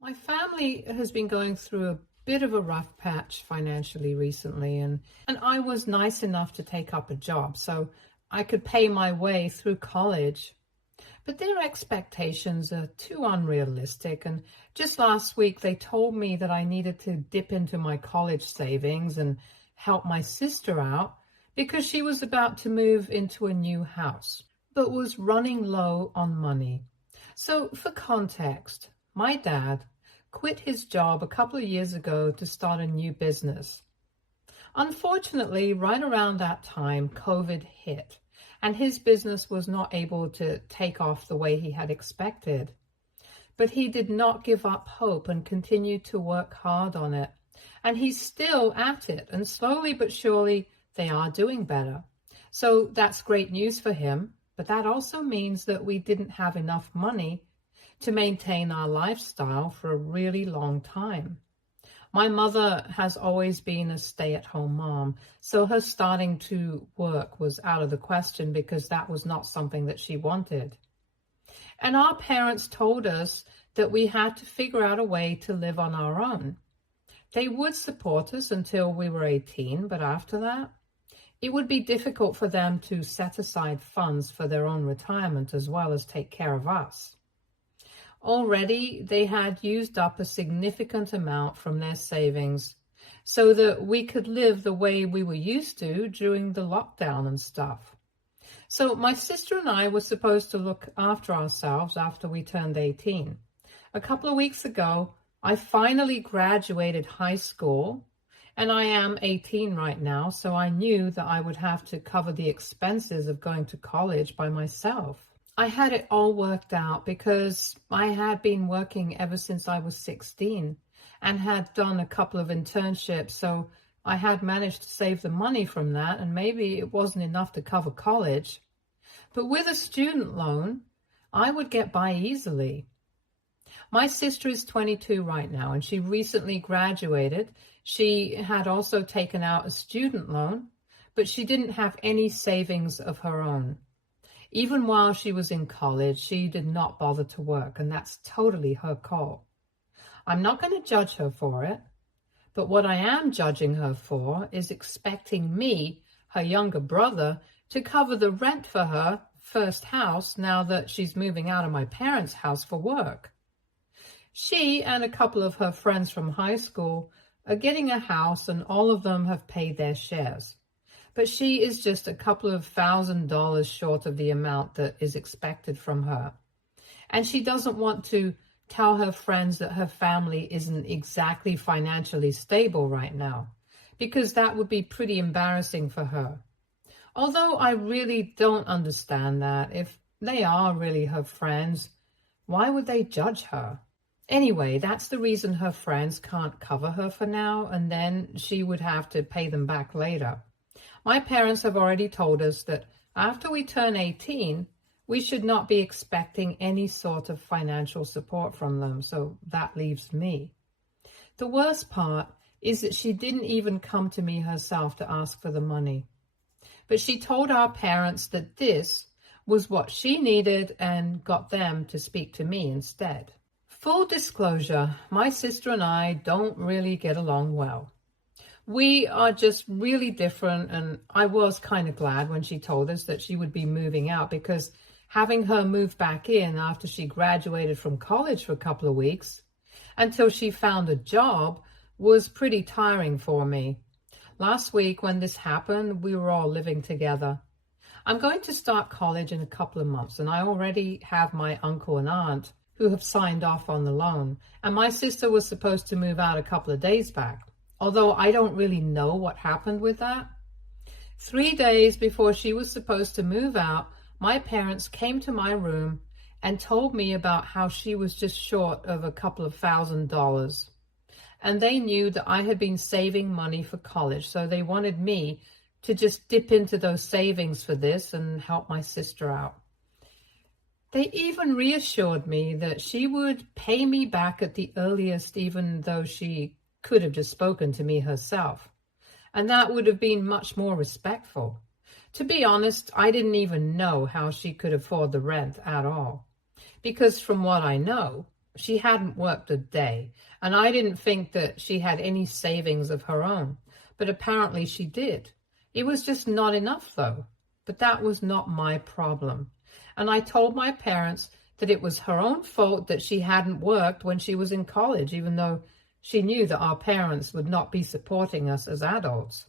My family has been going through a bit of a rough patch financially recently, and I was nice enough to take up a job so I could pay my way through college. But their expectations are too unrealistic, and just last week they told me that I needed to dip into my college savings and help my sister out because she was about to move into a new house, but was running low on money. So, for context, my dad quit his job a couple of years ago to start a new business. Unfortunately, right around that time, COVID hit, and his business was not able to take off the way he had expected. But he did not give up hope and continued to work hard on it. And he's still at it, and slowly but surely, they are doing better. So that's great news for him, but that also means that we didn't have enough money to maintain our lifestyle for a really long time. My mother has always been a stay-at-home mom, so her starting to work was out of the question because that was not something that she wanted. And our parents told us that we had to figure out a way to live on our own. They would support us until we were 18, but after that, it would be difficult for them to set aside funds for their own retirement as well as take care of us. Already, they had used up a significant amount from their savings so that we could live the way we were used to during the lockdown and stuff. So my sister and I were supposed to look after ourselves after we turned 18. A couple of weeks ago, I finally graduated high school, and I am 18 right now, so I knew that I would have to cover the expenses of going to college by myself. I had it all worked out because I had been working ever since I was 16 and had done a couple of internships, so I had managed to save the money from that, and maybe it wasn't enough to cover college. But with a student loan, I would get by easily. My sister is 22 right now, and she recently graduated. She had also taken out a student loan, but she didn't have any savings of her own. Even while she was in college, she did not bother to work, and that's totally her call. I'm not going to judge her for it, but what I am judging her for is expecting me, her younger brother, to cover the rent for her first house now that she's moving out of my parents' house for work. She and a couple of her friends from high school are getting a house, and all of them have paid their shares. But she is just a couple of $1,000 short of the amount that is expected from her. And she doesn't want to tell her friends that her family isn't exactly financially stable right now, because that would be pretty embarrassing for her. Although I really don't understand that. If they are really her friends, why would they judge her? Anyway, that's the reason her friends can't cover her for now, and then she would have to pay them back later. My parents have already told us that after we turn 18, we should not be expecting any sort of financial support from them, so that leaves me. The worst part is that she didn't even come to me herself to ask for the money. But she told our parents that this was what she needed and got them to speak to me instead. Full disclosure, my sister and I don't really get along well. We are just really different, and I was kind of glad when she told us that she would be moving out, because having her move back in after she graduated from college for a couple of weeks until she found a job was pretty tiring for me. Last week when this happened, we were all living together. I'm going to start college in a couple of months, and I already have my uncle and aunt who have signed off on the loan, and my sister was supposed to move out a couple of days back. Although I don't really know what happened with that. 3 days before she was supposed to move out, my parents came to my room and told me about how she was just short of a couple of $1,000. And they knew that I had been saving money for college, so they wanted me to just dip into those savings for this and help my sister out. They even reassured me that she would pay me back at the earliest, even though she could have just spoken to me herself. And that would have been much more respectful. To be honest, I didn't even know how she could afford the rent at all. Because from what I know, she hadn't worked a day, and I didn't think that she had any savings of her own, but apparently she did. It was just not enough, though. But that was not my problem. And I told my parents that it was her own fault that she hadn't worked when she was in college, even though she knew that our parents would not be supporting us as adults.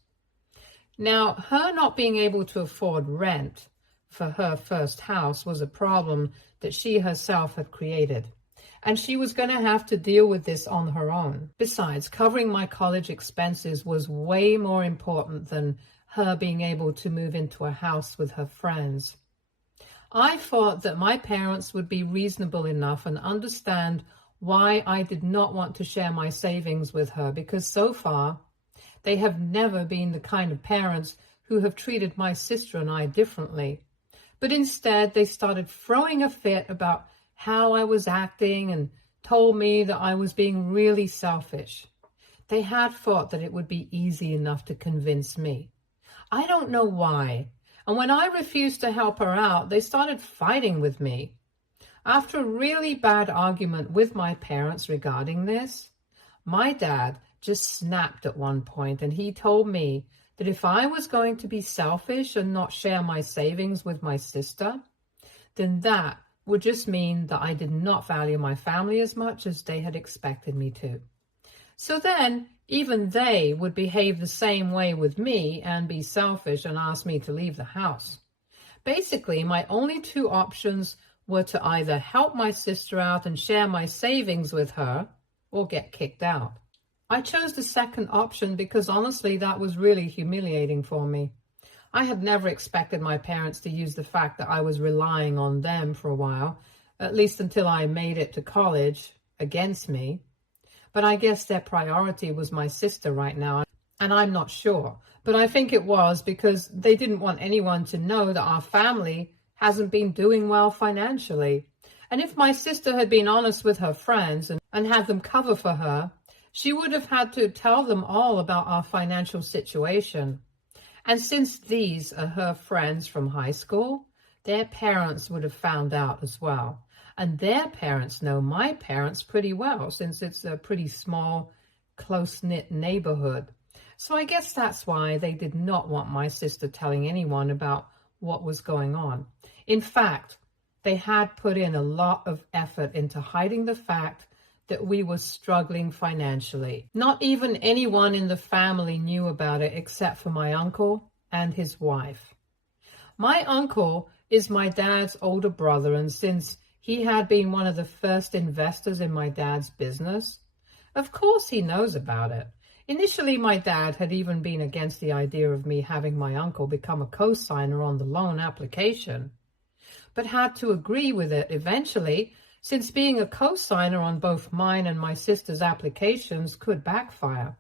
Now, her not being able to afford rent for her first house was a problem that she herself had created, and she was going to have to deal with this on her own. Besides, covering my college expenses was way more important than her being able to move into a house with her friends. I thought that my parents would be reasonable enough and understand why I did not want to share my savings with her, because so far they have never been the kind of parents who have treated my sister and I differently. But instead, they started throwing a fit about how I was acting and told me that I was being really selfish. They had thought that it would be easy enough to convince me. I don't know why. And when I refused to help her out, they started fighting with me. After a really bad argument with my parents regarding this, my dad just snapped at one point, and he told me that if I was going to be selfish and not share my savings with my sister, then that would just mean that I did not value my family as much as they had expected me to. So then, even they would behave the same way with me and be selfish and ask me to leave the house. Basically, my only two options were to either help my sister out and share my savings with her or get kicked out. I chose the second option because honestly, that was really humiliating for me. I had never expected my parents to use the fact that I was relying on them for a while, at least until I made it to college, against me. But I guess their priority was my sister right now, and I'm not sure. But I think it was because they didn't want anyone to know that our family hasn't been doing well financially. And if my sister had been honest with her friends and had them cover for her, she would have had to tell them all about our financial situation. And since these are her friends from high school, their parents would have found out as well. And their parents know my parents pretty well, since it's a pretty small, close-knit neighborhood. So I guess that's why they did not want my sister telling anyone about what was going on. In fact, they had put in a lot of effort into hiding the fact that we were struggling financially. Not even anyone in the family knew about it except for my uncle and his wife. My uncle is my dad's older brother, and since he had been one of the first investors in my dad's business, of course he knows about it. Initially, my dad had even been against the idea of me having my uncle become a co-signer on the loan application, but had to agree with it eventually, since being a co-signer on both mine and my sister's applications could backfire.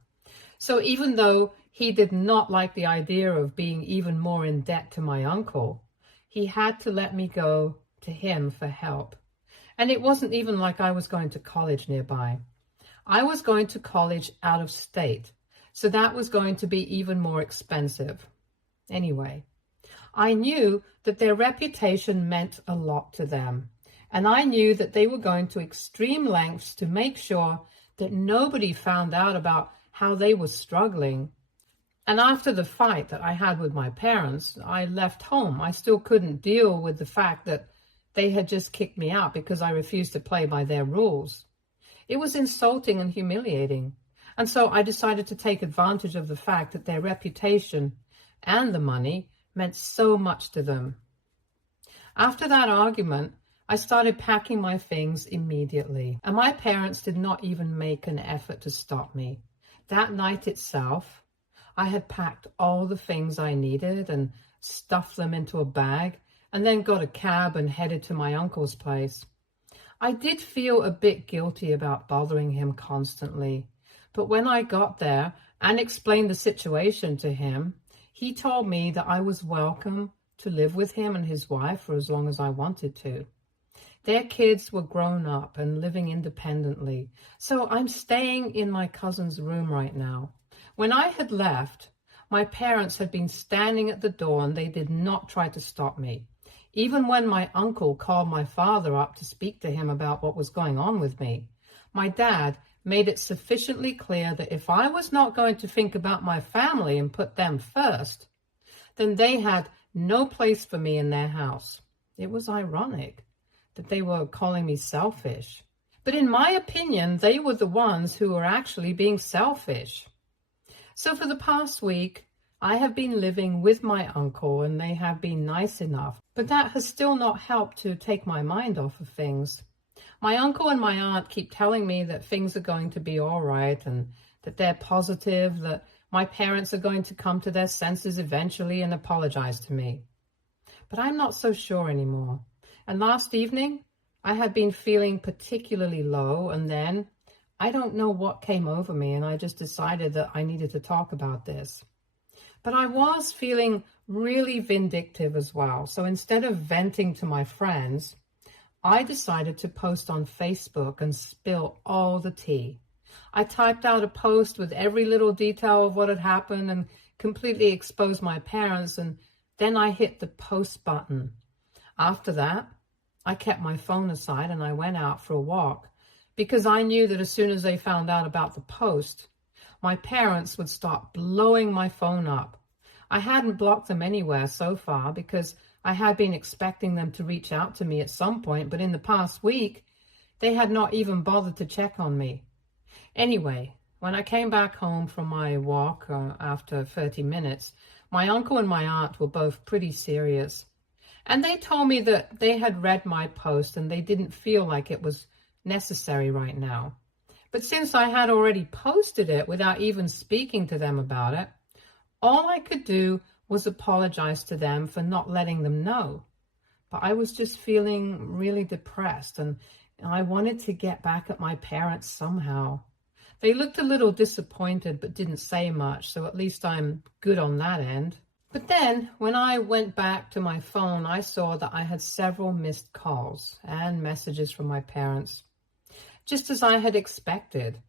So even though he did not like the idea of being even more in debt to my uncle, he had to let me go to him for help. And it wasn't even like I was going to college nearby. I was going to college out of state, so that was going to be even more expensive. Anyway, I knew that their reputation meant a lot to them, and I knew that they were going to extreme lengths to make sure that nobody found out about how they were struggling. And after the fight that I had with my parents, I left home. I still couldn't deal with the fact that they had just kicked me out because I refused to play by their rules. It was insulting and humiliating. And so I decided to take advantage of the fact that their reputation and the money meant so much to them. After that argument, I started packing my things immediately, and my parents did not even make an effort to stop me. That night itself, I had packed all the things I needed and stuffed them into a bag, and then got a cab and headed to my uncle's place. I did feel a bit guilty about bothering him constantly, but when I got there and explained the situation to him, he told me that I was welcome to live with him and his wife for as long as I wanted to. Their kids were grown up and living independently, so I'm staying in my cousin's room right now. When I had left, my parents had been standing at the door and they did not try to stop me, Even when my uncle called my father up to speak to him about what was going on with me, my dad made it sufficiently clear that if I was not going to think about my family and put them first, then they had no place for me in their house. It was ironic that they were calling me selfish. But in my opinion, they were the ones who were actually being selfish. So for the past week, I have been living with my uncle and they have been nice enough, but that has still not helped to take my mind off of things. My uncle and my aunt keep telling me that things are going to be all right and that they're positive, that my parents are going to come to their senses eventually and apologize to me. But I'm not so sure anymore. And last evening, I had been feeling particularly low, and then I don't know what came over me, and I just decided that I needed to talk about this. But I was feeling really vindictive as well. So instead of venting to my friends, I decided to post on Facebook and spill all the tea. I typed out a post with every little detail of what had happened and completely exposed my parents, and then I hit the post button. After that, I kept my phone aside and I went out for a walk because I knew that as soon as they found out about the post, my parents would start blowing my phone up. I hadn't blocked them anywhere so far because I had been expecting them to reach out to me at some point, but in the past week, they had not even bothered to check on me. Anyway, when I came back home from my walk after 30 minutes, my uncle and my aunt were both pretty serious. And they told me that they had read my post and they didn't feel like it was necessary right now. But since I had already posted it without even speaking to them about it, all I could do was apologize to them for not letting them know. But I was just feeling really depressed and I wanted to get back at my parents somehow. They looked a little disappointed but didn't say much, so at least I'm good on that end. But then, when I went back to my phone, I saw that I had several missed calls and messages from my parents, just as I had expected.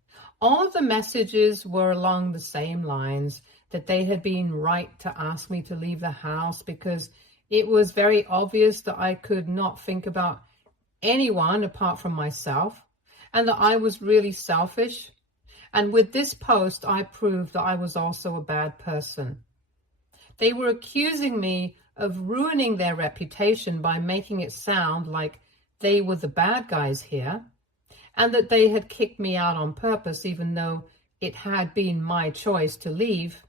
All of the messages were along the same lines, that they had been right to ask me to leave the house because it was very obvious that I could not think about anyone apart from myself, and that I was really selfish. And with this post, I proved that I was also a bad person. They were accusing me of ruining their reputation by making it sound like they were the bad guys here, and that they had kicked me out on purpose, even though it had been my choice to leave,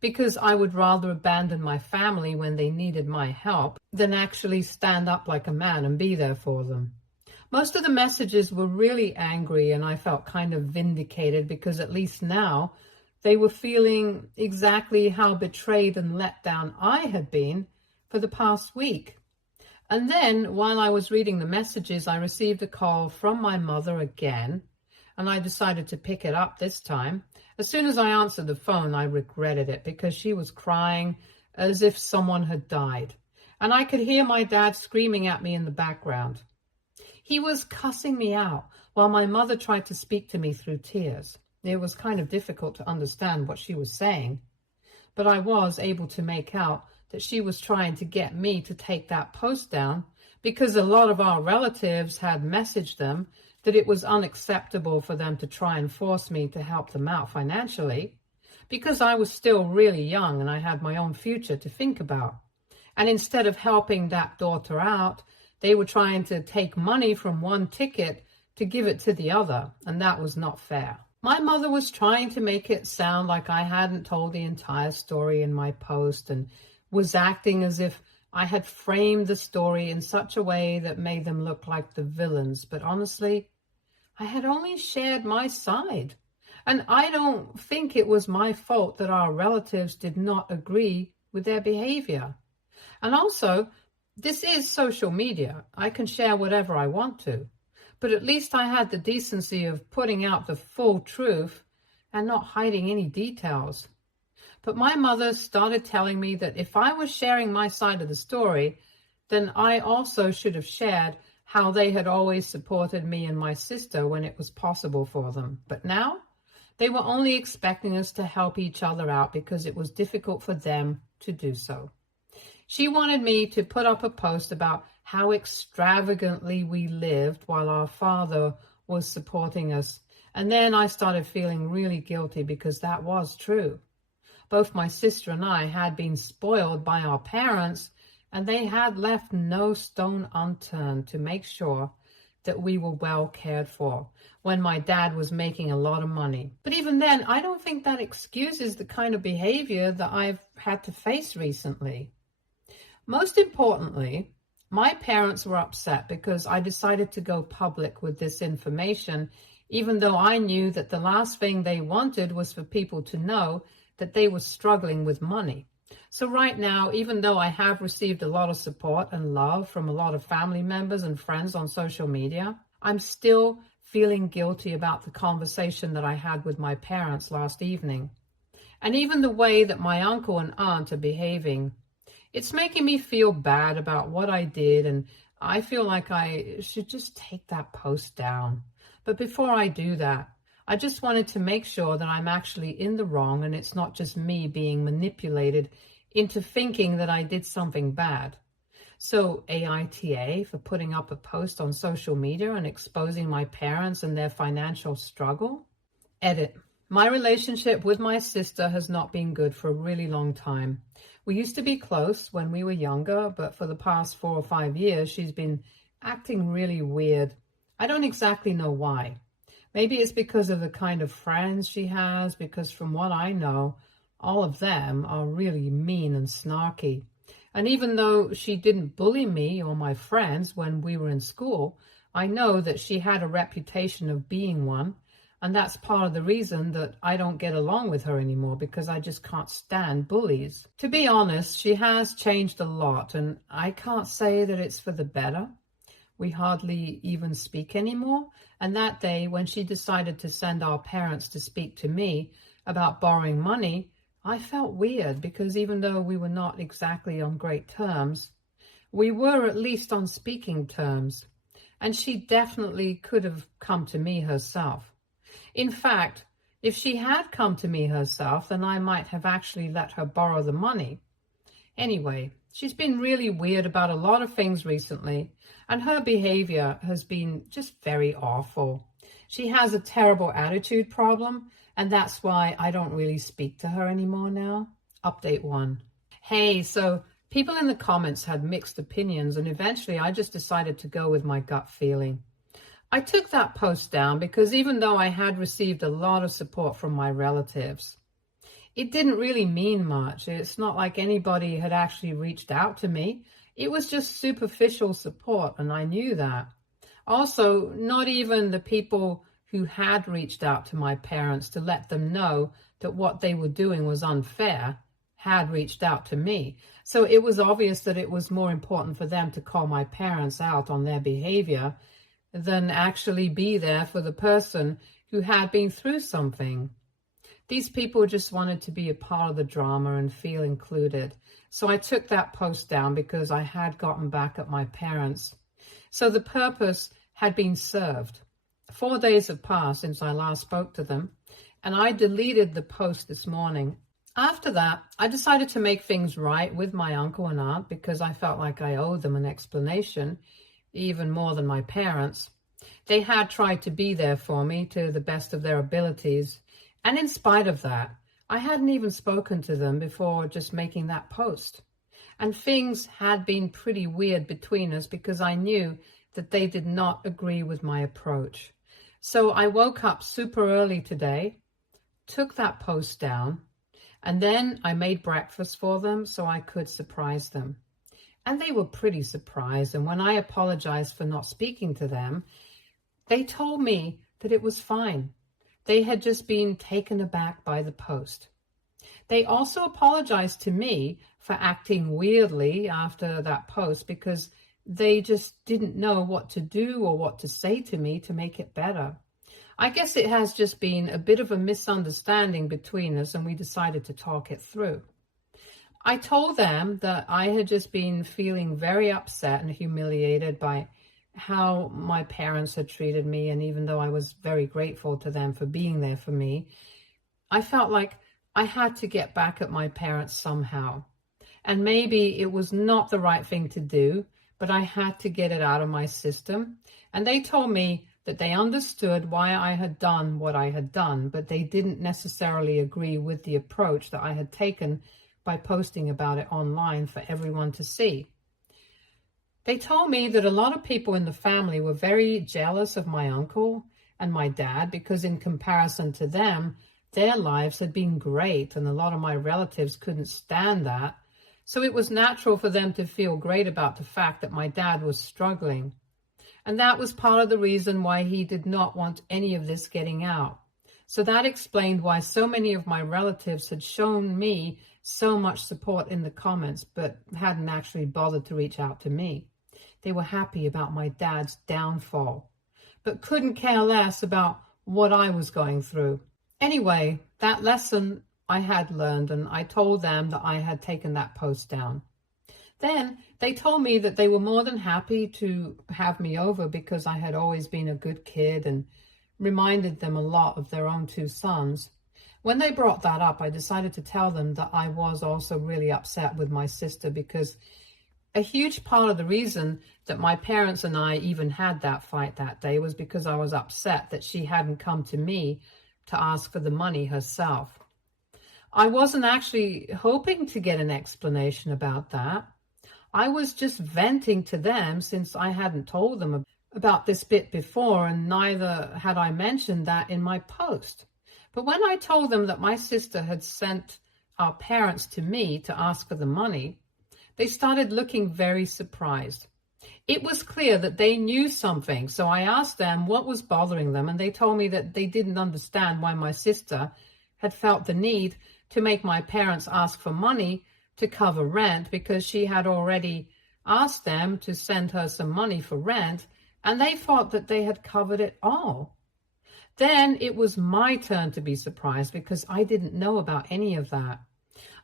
because I would rather abandon my family when they needed my help than actually stand up like a man and be there for them. Most of the messages were really angry, and I felt kind of vindicated because at least now they were feeling exactly how betrayed and let down I had been for the past week. And then, while I was reading the messages, I received a call from my mother again, and I decided to pick it up this time. As soon as I answered the phone, I regretted it because she was crying as if someone had died. And I could hear my dad screaming at me in the background. He was cussing me out while my mother tried to speak to me through tears. It was kind of difficult to understand what she was saying, but I was able to make out that she was trying to get me to take that post down because a lot of our relatives had messaged them that it was unacceptable for them to try and force me to help them out financially because I was still really young and I had my own future to think about. And instead of helping that daughter out, they were trying to take money from one ticket to give it to the other, and that was not fair. My mother was trying to make it sound like I hadn't told the entire story in my post and was acting as if I had framed the story in such a way that made them look like the villains. But honestly, I had only shared my side. And I don't think it was my fault that our relatives did not agree with their behavior. And also, this is social media. I can share whatever I want to. But at least I had the decency of putting out the full truth and not hiding any details. But my mother started telling me that if I was sharing my side of the story, then I also should have shared how they had always supported me and my sister when it was possible for them. But now, they were only expecting us to help each other out because it was difficult for them to do so. She wanted me to put up a post about how extravagantly we lived while our father was supporting us. And then I started feeling really guilty because that was true. Both my sister and I had been spoiled by our parents, and they had left no stone unturned to make sure that we were well cared for when my dad was making a lot of money. But even then, I don't think that excuses the kind of behavior that I've had to face recently. Most importantly, my parents were upset because I decided to go public with this information, even though I knew that the last thing they wanted was for people to know that they were struggling with money. So right now, even though I have received a lot of support and love from a lot of family members and friends on social media, I'm still feeling guilty about the conversation that I had with my parents last evening. And even the way that my uncle and aunt are behaving. It's making me feel bad about what I did, and I feel like I should just take that post down. But before I do that, I just wanted to make sure that I'm actually in the wrong and it's not just me being manipulated into thinking that I did something bad. So AITA for putting up a post on social media and exposing my parents and their financial struggle. Edit. My relationship with my sister has not been good for a really long time. We used to be close when we were younger, but for the past 4 or 5 years, she's been acting really weird. I don't exactly know why. Maybe it's because of the kind of friends she has, because from what I know, all of them are really mean and snarky. And even though she didn't bully me or my friends when we were in school, I know that she had a reputation of being one. And that's part of the reason that I don't get along with her anymore, because I just can't stand bullies. To be honest, she has changed a lot, and I can't say that it's for the better. We hardly even speak anymore. And that day, when she decided to send our parents to speak to me about borrowing money, I felt weird because even though we were not exactly on great terms, we were at least on speaking terms. And she definitely could have come to me herself. In fact, if she had come to me herself, then I might have actually let her borrow the money. Anyway, she's been really weird about a lot of things recently, and her behavior has been just very awful. She has a terrible attitude problem, and that's why I don't really speak to her anymore now. Update 1. Hey, so people in the comments had mixed opinions, and eventually I just decided to go with my gut feeling. I took that post down because even though I had received a lot of support from my relatives, it didn't really mean much. It's not like anybody had actually reached out to me. It was just superficial support, and I knew that. Also, not even the people who had reached out to my parents to let them know that what they were doing was unfair had reached out to me. So it was obvious that it was more important for them to call my parents out on their behavior than actually be there for the person who had been through something. These people just wanted to be a part of the drama and feel included. So I took that post down because I had gotten back at my parents. So the purpose had been served. 4 days have passed since I last spoke to them, and I deleted the post this morning. After that, I decided to make things right with my uncle and aunt because I felt like I owed them an explanation, even more than my parents. They had tried to be there for me to the best of their abilities, and in spite of that, I hadn't even spoken to them before just making that post. And things had been pretty weird between us because I knew that they did not agree with my approach. So I woke up super early today, took that post down, and then I made breakfast for them so I could surprise them. And they were pretty surprised, and when I apologized for not speaking to them, they told me that it was fine. They had just been taken aback by the post. They also apologized to me for acting weirdly after that post because they just didn't know what to do or what to say to me to make it better. I guess it has just been a bit of a misunderstanding between us, and we decided to talk it through. I told them that I had just been feeling very upset and humiliated by how my parents had treated me, and even though I was very grateful to them for being there for me, I felt like I had to get back at my parents somehow. and maybe it was not the right thing to do, but I had to get it out of my system. And they told me that they understood why I had done what I had done, but they didn't necessarily agree with the approach that I had taken by posting about it online for everyone to see. They told me that a lot of people in the family were very jealous of my uncle and my dad because in comparison to them, their lives had been great, and a lot of my relatives couldn't stand that. So it was natural for them to feel great about the fact that my dad was struggling. And that was part of the reason why he did not want any of this getting out. So that explained why so many of my relatives had shown me so much support in the comments, but hadn't actually bothered to reach out to me. They were happy about my dad's downfall, but couldn't care less about what I was going through. Anyway, that lesson I had learned, and I told them that I had taken that post down. Then they told me that they were more than happy to have me over because I had always been a good kid and reminded them a lot of their own two sons. When they brought that up, I decided to tell them that I was also really upset with my sister because a huge part of the reason that my parents and I even had that fight that day was because I was upset that she hadn't come to me to ask for the money herself. I wasn't actually hoping to get an explanation about that. I was just venting to them since I hadn't told them about this bit before, and neither had I mentioned that in my post. But when I told them that my sister had sent our parents to me to ask for the money, they started looking very surprised. It was clear that they knew something, so I asked them what was bothering them, and they told me that they didn't understand why my sister had felt the need to make my parents ask for money to cover rent because she had already asked them to send her some money for rent, and they thought that they had covered it all. Then it was my turn to be surprised because I didn't know about any of that.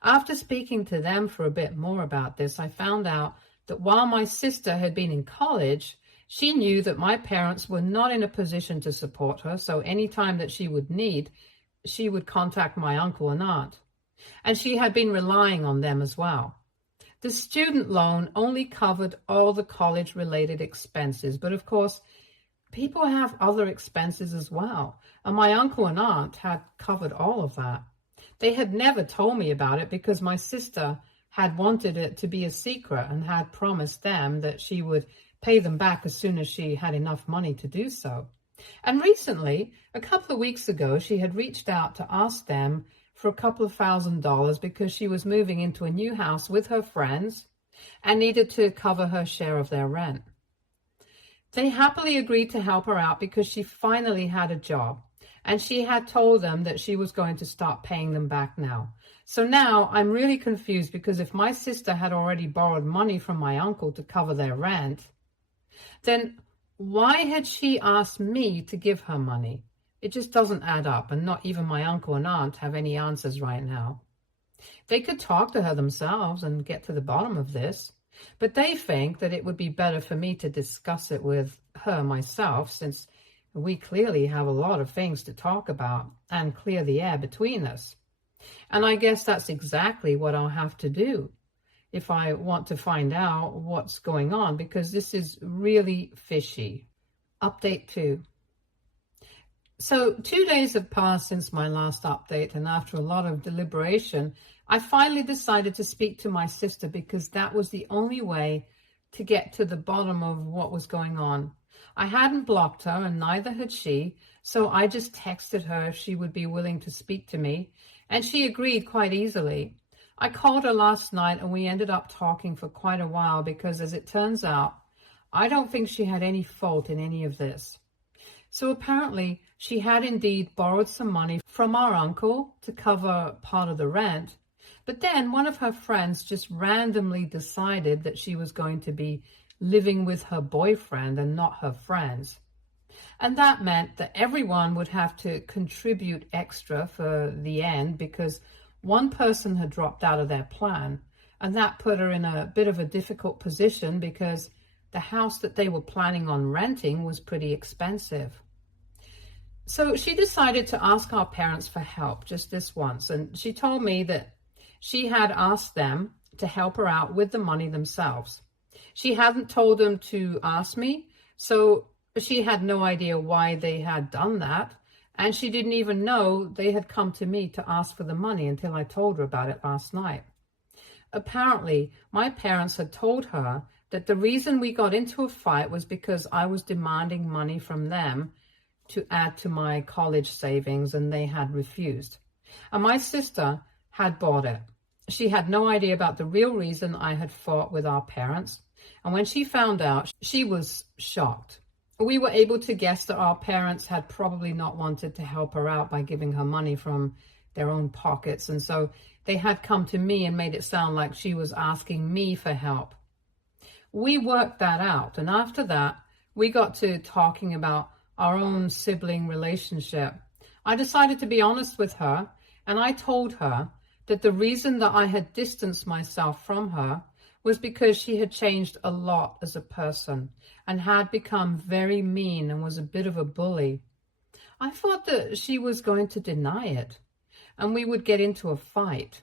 After speaking to them for a bit more about this, I found out that while my sister had been in college, she knew that my parents were not in a position to support her, so any time that she would need, she would contact my uncle and aunt. And she had been relying on them as well. The student loan only covered all the college-related expenses, but of course, people have other expenses as well, and my uncle and aunt had covered all of that. They had never told me about it because my sister had wanted it to be a secret and had promised them that she would pay them back as soon as she had enough money to do so. And recently, a couple of weeks ago, she had reached out to ask them for a couple of $1,000 because she was moving into a new house with her friends and needed to cover her share of their rent. They happily agreed to help her out because she finally had a job, and she had told them that she was going to start paying them back now. So now I'm really confused because if my sister had already borrowed money from my uncle to cover their rent, then why had she asked me to give her money? It just doesn't add up, and not even my uncle and aunt have any answers right now. They could talk to her themselves and get to the bottom of this, but they think that it would be better for me to discuss it with her myself, since we clearly have a lot of things to talk about and clear the air between us. And I guess that's exactly what I'll have to do if I want to find out what's going on, because this is really fishy. Update 2. So 2 days have passed since my last update, and after a lot of deliberation, I finally decided to speak to my sister because that was the only way to get to the bottom of what was going on. I hadn't blocked her, and neither had she, so I just texted her if she would be willing to speak to me, and she agreed quite easily. I called her last night, and we ended up talking for quite a while because, as it turns out, I don't think she had any fault in any of this. So apparently, she had indeed borrowed some money from our uncle to cover part of the rent, but then one of her friends just randomly decided that she was going to be living with her boyfriend and not her friends. And that meant that everyone would have to contribute extra for the end because one person had dropped out of their plan, and that put her in a bit of a difficult position because the house that they were planning on renting was pretty expensive. So she decided to ask our parents for help just this once, and she told me that she had asked them to help her out with the money themselves. She hadn't told them to ask me, so she had no idea why they had done that, and she didn't even know they had come to me to ask for the money until I told her about it last night. Apparently, my parents had told her that the reason we got into a fight was because I was demanding money from them to add to my college savings, and they had refused. And my sister had bought it. She had no idea about the real reason I had fought with our parents, and when she found out, she was shocked. We were able to guess that our parents had probably not wanted to help her out by giving her money from their own pockets, and so they had come to me and made it sound like she was asking me for help. We worked that out, and after that, we got to talking about our own sibling relationship. I decided to be honest with her, and I told her that the reason that I had distanced myself from her was because she had changed a lot as a person and had become very mean and was a bit of a bully. I thought that she was going to deny it and we would get into a fight.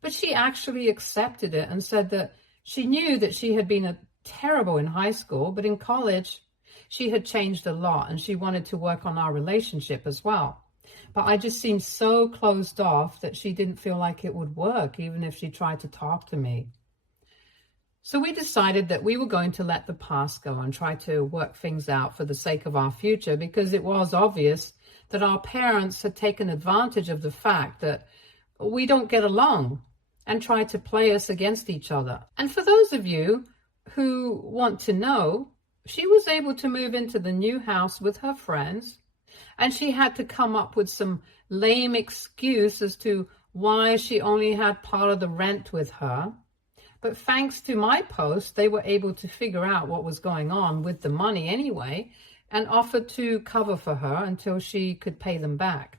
But she actually accepted it and said that she knew that she had been terrible in high school, but in college she had changed a lot and she wanted to work on our relationship as well. But I just seemed so closed off that she didn't feel like it would work, even if she tried to talk to me. So we decided that we were going to let the past go and try to work things out for the sake of our future, because it was obvious that our parents had taken advantage of the fact that we don't get along and tried to play us against each other. And for those of you who want to know, she was able to move into the new house with her friends, and she had to come up with some lame excuse as to why she only had part of the rent with her. But thanks to my post, they were able to figure out what was going on with the money anyway and offered to cover for her until she could pay them back.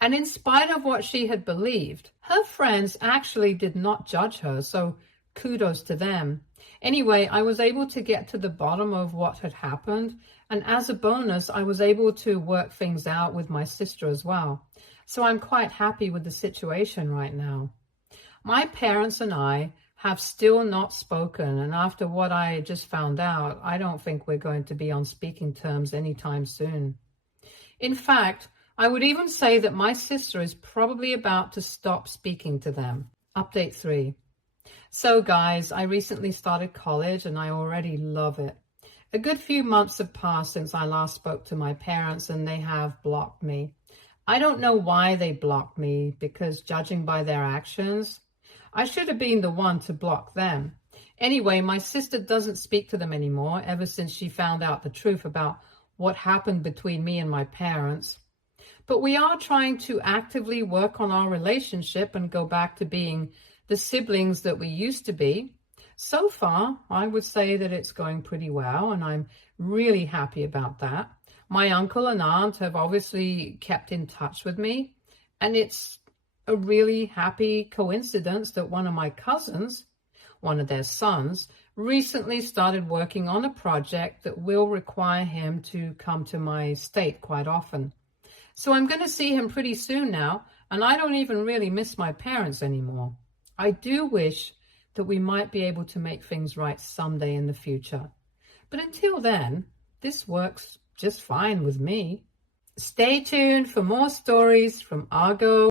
And in spite of what she had believed, her friends actually did not judge her, so kudos to them. Anyway, I was able to get to the bottom of what had happened, and as a bonus, I was able to work things out with my sister as well. So I'm quite happy with the situation right now. My parents and I have still not spoken, and after what I just found out, I don't think we're going to be on speaking terms anytime soon. In fact, I would even say that my sister is probably about to stop speaking to them. Update 3. So guys, I recently started college and I already love it. A good few months have passed since I last spoke to my parents and they have blocked me. I don't know why they blocked me, because judging by their actions, I should have been the one to block them. Anyway, my sister doesn't speak to them anymore ever since she found out the truth about what happened between me and my parents. But we are trying to actively work on our relationship and go back to being the siblings that we used to be. So far, I would say that it's going pretty well, and I'm really happy about that. My uncle and aunt have obviously kept in touch with me, and it's a really happy coincidence that one of my cousins, one of their sons, recently started working on a project that will require him to come to my state quite often. So I'm going to see him pretty soon now, and I don't even really miss my parents anymore. I do wish that we might be able to make things right someday in the future. But until then, this works just fine with me. Stay tuned for more stories from Argo